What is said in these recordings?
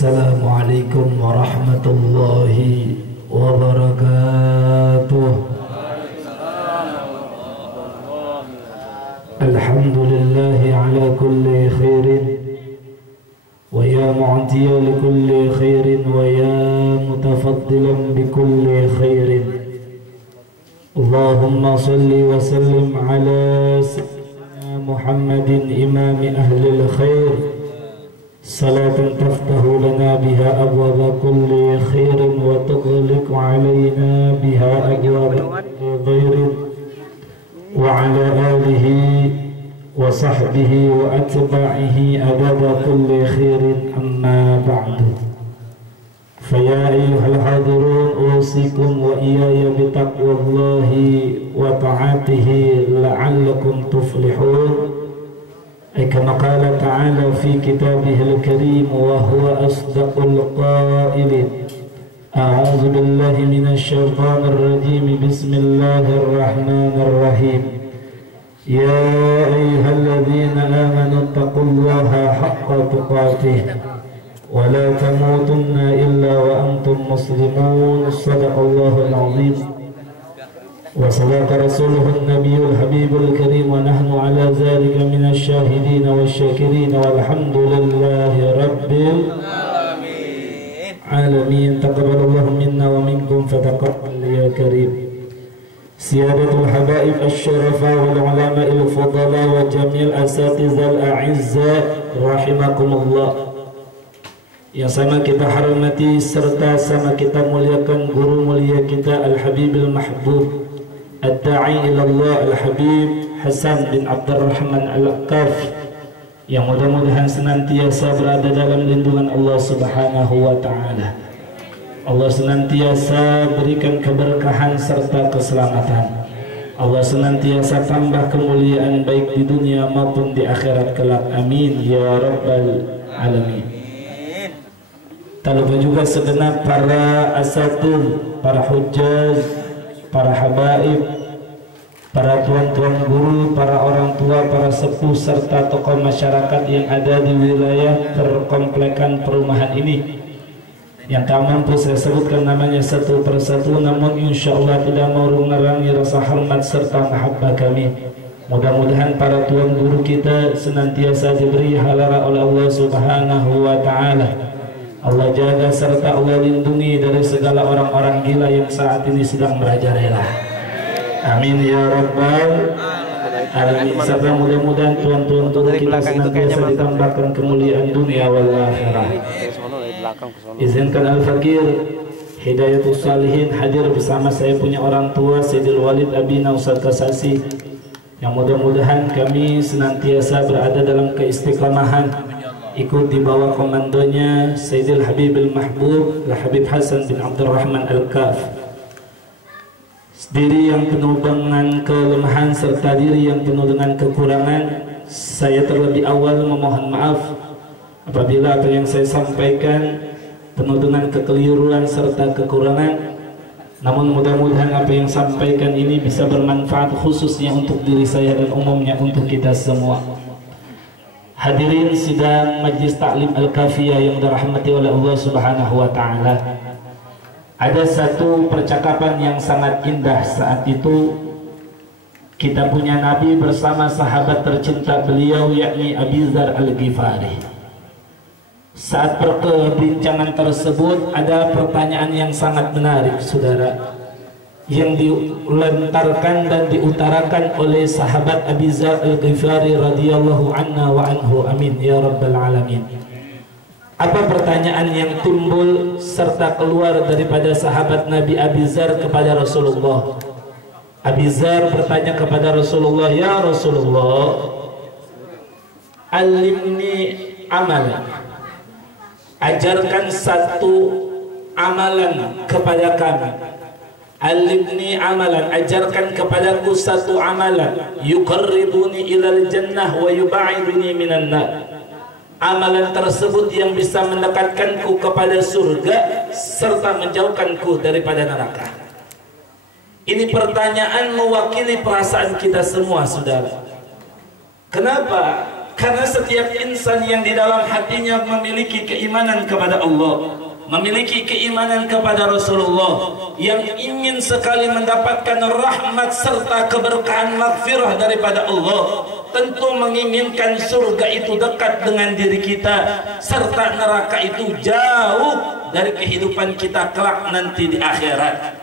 Assalamualaikum warahmatullahi wabarakatuh. Alhamdulillahi ala kulli khairin wa ya mu'tiya li kulli khairin wa ya mutafaddilan bi kulli khairin. Allahumma salli wa sallim ala sayyidina Muhammadin imami ahlil khair salatan taftahu lana biha abwaba kulli khairin wa tughliqu alayna biha abwaba khairin wa ala alihi wa sahbihi wa atba'ihi adada kulli khairin amma ba'du. Faya ayyuhal hadirun usikum wa iyaya bitaqwallahi wa ta'atihi la'allakum tuflihun. كما قال تعالى في كتابه الكريم وهو أصدق القائلين أعوذ بالله من الشيطان الرجيم بسم الله الرحمن الرحيم يا أيها الذين آمنوا اتقوا الله حق تقاته ولا تموتن إلا وأنتم مسلمون صدق الله العظيم وصدق رسوله النبي الحبيب الكريم ونحن على ذلك من الشاهدين والشاكرين والحمد لله رب العالمين. تقبل الله منا ومنكم فتقبل يا كريم. سيادة الحبائب الشرفاء والعلماء الفضلاء وجميع الأساتذة الأعزاء رحمكم الله. Yang sama kita hormati serta sama kita muliakan guru mulia kita Al-Habibul Mahbub Ad-Da'i ilallah Al-Habib Hasan bin Abdurrahman Al-Kaf, yang mudah-mudahan senantiasa berada dalam lindungan Allah Subhanahu wa Ta'ala. Allah senantiasa berikan keberkahan serta keselamatan. Allah senantiasa tambah kemuliaan baik di dunia maupun di akhirat kelak. Amin ya rabbal alamin. Tak lupa juga segenap para asatidz, para hujjaj, para habaib, para tuan-tuan guru, para orang tua, para sepuh serta tokoh masyarakat yang ada di wilayah perkomplekan perumahan ini, yang tak mampu saya sebutkan namanya satu persatu, namun insya Allah tidak mau mengurangi rasa hormat serta mahabbah kami. Mudah-mudahan para tuan guru kita senantiasa diberi halara oleh Allah Subhanahu wa Ta'ala. Allah jaga serta Allah lindungi dari segala orang-orang gila yang saat ini sedang merajalela. Amin ya rabbal alamin. Serta mudah-mudahan tuan-tuan guru kita senantiasa ditambahkan kemuliaan dunia wal akhirah. Izinkan Al-Fakir Hidayatus Salihin hadir bersama saya punya orang tua Sayyidil Walid Abina Ustaz Kasasi, yang mudah-mudahan kami senantiasa berada dalam keistiqamahan, ikut di bawah komandonya Sayyidil Habibul Mahbub Al-Habib Hasan bin Abdurrahman Al-Kaf. Diri yang penuh dengan kelemahan serta diri yang penuh dengan kekurangan, saya terlebih awal memohon maaf apabila apa yang saya sampaikan penuh dengan kekeliruan serta kekurangan. Namun mudah-mudahan apa yang sampaikan ini bisa bermanfaat khususnya untuk diri saya dan umumnya untuk kita semua. Hadirin sidang Majlis Ta'lim Al-Kafiyah yang dirahmati oleh Allah Subhanahu wa Ta'ala. Ada satu percakapan yang sangat indah saat itu. Kita punya Nabi bersama sahabat tercinta beliau, yakni Abi Dzar Al-Ghifari. Saat perbincangan tersebut ada pertanyaan yang sangat menarik, saudara, yang dilontarkan dan diutarakan oleh sahabat Abi Dzar Al-Ghifari radhiyallahu anna wa anhu. Amin ya rabbal alamin. Apa pertanyaan yang timbul serta keluar daripada sahabat Nabi Abi Dzar kepada Rasulullah? Abi Dzar bertanya kepada Rasulullah, ya Rasulullah, alimni amalan, ajarkan satu amalan kepada kami. Alimni amalan, ajarkan kepadaku satu amalan, yuqarribuni ilal jannah wa yuba'iduni minan nar. Amalan tersebut yang bisa mendekatkanku kepada surga serta menjauhkanku daripada neraka. Ini pertanyaan mewakili perasaan kita semua, saudara. Kenapa? Karena setiap insan yang di dalam hatinya memiliki keimanan kepada Allah, memiliki keimanan kepada Rasulullah, yang ingin sekali mendapatkan rahmat serta keberkahan maghfirah daripada Allah, tentu menginginkan surga itu dekat dengan diri kita, serta neraka itu jauh dari kehidupan kita kelak nanti di akhirat.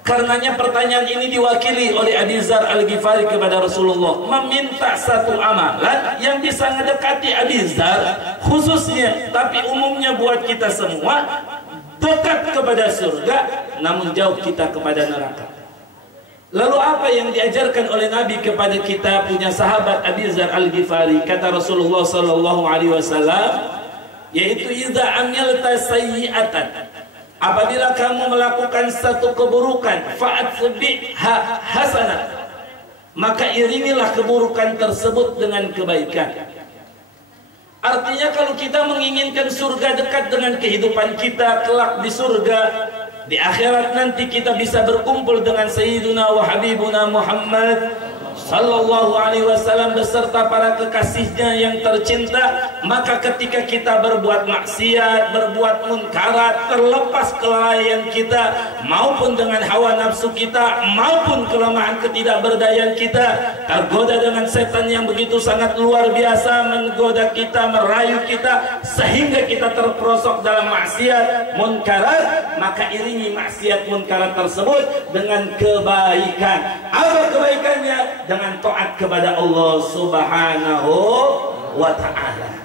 Karenanya pertanyaan ini diwakili oleh Abi Dzar Al-Ghifari kepada Rasulullah, meminta satu amalan yang bisa mendekati Abi Dzar khususnya, tapi umumnya buat kita semua, dekat kepada surga namun jauh kita kepada neraka. Lalu apa yang diajarkan oleh Nabi kepada kita punya sahabat Abi Dzar Al-Ghifari? Kata Rasulullah sallallahu alaihi wasallam, yaitu idza amilta sayyi'atan, apabila kamu melakukan satu keburukan, fa'atbi'ha hasanah, maka iringilah keburukan tersebut dengan kebaikan. Artinya kalau kita menginginkan surga dekat dengan kehidupan kita kelak di surga, di akhirat nanti kita bisa berkumpul dengan Sayyiduna wa Habibuna Muhammad sallallahu alaihi wasallam beserta para kekasihnya yang tercinta, maka ketika kita berbuat maksiat, berbuat munkarat, terlepas kelalaian kita maupun dengan hawa nafsu kita maupun kelemahan ketidakberdayaan kita, tergoda dengan setan yang begitu sangat luar biasa menggoda kita, merayu kita sehingga kita terperosok dalam maksiat munkarat, maka iringi maksiat munkarat tersebut dengan kebaikan. Apa kebaikannya? Dengan taat kepada Allah Subhanahu wa ta'ala,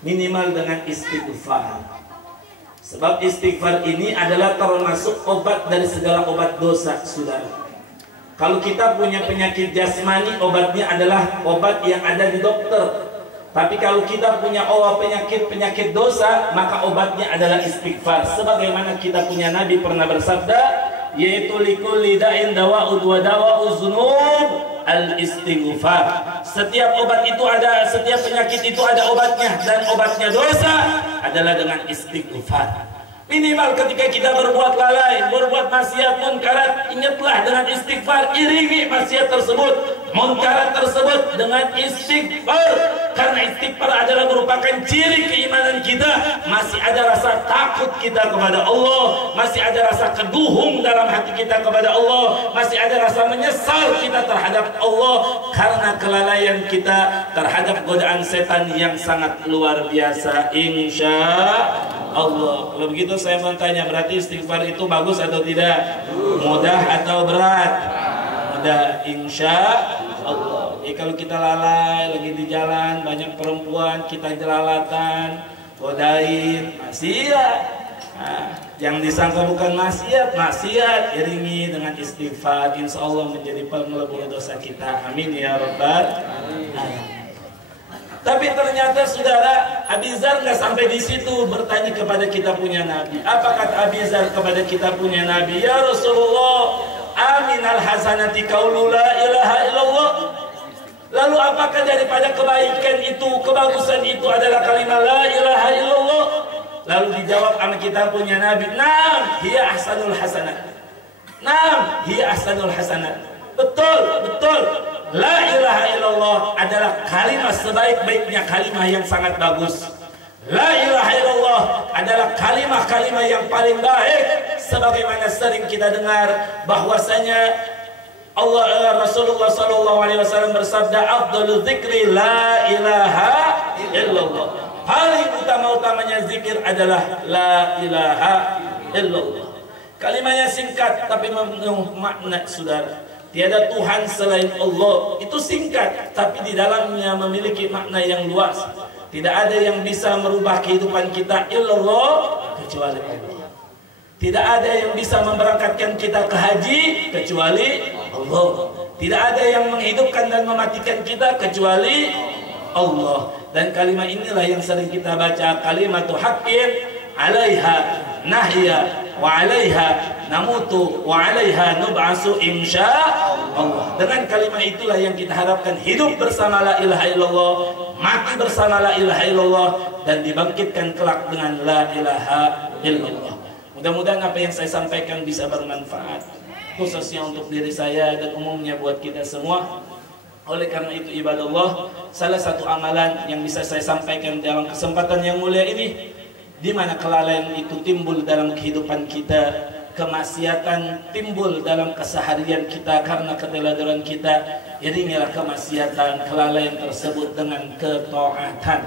minimal dengan istighfar. Sebab istighfar ini adalah termasuk obat dari segala obat dosa, saudara. Kalau kita punya penyakit jasmani, obatnya adalah obat yang ada di dokter. Tapi kalau kita punya penyakit dosa, maka obatnya adalah istighfar. Sebagaimana kita punya Nabi pernah bersabda, yaitu likulli da'in dawa'ud wa dawa'uz dzunub al-istighfar. Setiap penyakit itu ada obatnya, dan obatnya dosa adalah dengan istighfar. Minimal ketika kita berbuat lalai, berbuat maksiat munkarat, ingatlah dengan istighfar, iringi maksiat tersebut, munkarat tersebut dengan istighfar. Karena istighfar adalah merupakan ciri keimanan kita. Masih ada rasa takut kita kepada Allah, masih ada rasa keduhung dalam hati kita kepada Allah, masih ada rasa menyesal kita terhadap Allah karena kelalaian kita terhadap godaan setan yang sangat luar biasa. Insya Allah. Kalau begitu saya mau tanya, berarti istighfar itu bagus atau tidak? Mudah atau berat? Mudah, insya Allah. Kalau kita lalai lagi di jalan, banyak perempuan kita jelalatan, godain, maksiat. Nah, yang disangka bukan maksiat, iringi dengan istighfar. Insya Allah menjadi pengelebur dosa kita. Amin ya rabbal alamin. Tapi ternyata saudara, Abi Dzar nggak sampai di situ bertanya kepada kita punya Nabi. Apa kata Abi Dzar kepada kita punya Nabi? Ya Rasulullah, aminal hasanati qaulu la ilaha illallah. Lalu apakah daripada kebaikan itu, kebagusan itu adalah kalimat la ilaha illallah? Lalu dijawab sama kita punya Nabi, "Naam, hiya ahsanul hasanat." Naam, hiya ahsanul hasanat. Betul, betul. La ilaha illallah adalah kalimat sebaik-baiknya kalimat yang sangat bagus. La ilaha illallah adalah kalimat-kalimat yang paling baik. Sebagaimana sering kita dengar bahwasanya Rasulullah sallallahu alaihi wasallam bersabda, "Afdhalu dzikri la ilaha illallah." Paling utama-utamanya zikir adalah la ilaha illallah. Kalimatnya singkat tapi mengandung makna, saudara. Tiada Tuhan selain Allah. Itu singkat, tapi di dalamnya memiliki makna yang luas. Tidak ada yang bisa merubah kehidupan kita illallah kecuali Allah. Tidak ada yang bisa memberangkatkan kita ke haji kecuali Allah. Tidak ada yang menghidupkan dan mematikan kita kecuali Allah. Dan kalimat inilah yang sering kita baca, kalimatu haqqin 'alaiha nahya wa 'alaiha namutu wa 'alaiha nub'asu insyaallah. Dengan kalimat itulah yang kita harapkan hidup bersama la ilaha illallah, mati bersama la ilaha illallah, dan dibangkitkan kelak dengan la ilaha illallah. Mudah-mudahan apa yang saya sampaikan bisa bermanfaat, khususnya untuk diri saya dan umumnya buat kita semua. Oleh karena itu ibadallah, salah satu amalan yang bisa saya sampaikan dalam kesempatan yang mulia ini, di mana kelalaian itu timbul dalam kehidupan kita, kemaksiatan timbul dalam keseharian kita karena keteladuran kita, iringilah kemaksiatan, kelalaian tersebut dengan ketaatan,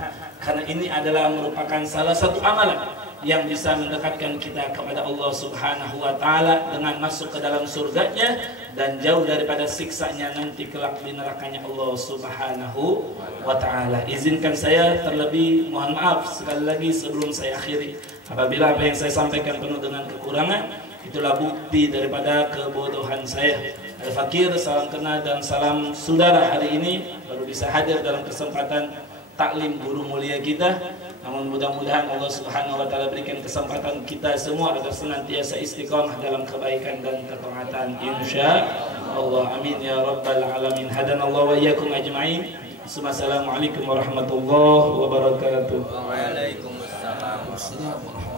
karena ini adalah merupakan salah satu amalan yang bisa mendekatkan kita kepada Allah Subhanahu wa Ta'ala dengan masuk ke dalam surganya dan jauh daripada siksanya nanti kelak di nerakanya Allah Subhanahu wa Ta'ala. Izinkan saya terlebih mohon maaf sekali lagi sebelum saya akhiri, apabila apa yang saya sampaikan penuh dengan kekurangan, itulah bukti daripada kebodohan saya. Al-Fakir, salam kenal dan salam saudara hari ini baru bisa hadir dalam kesempatan taklim guru mulia kita. Namun mudah-mudahan Allah Subhanahu wa Ta'ala berikan kesempatan kita semua agar senantiasa istiqamah dalam kebaikan dan ketaatan, insya Allah. Amin ya rabbal alamin. Hadanallahu wa iyyakum ajma'in. Assalamualaikum warahmatullahi wabarakatuh. Waalaikumsalam warahmatullahi wabarakatuh.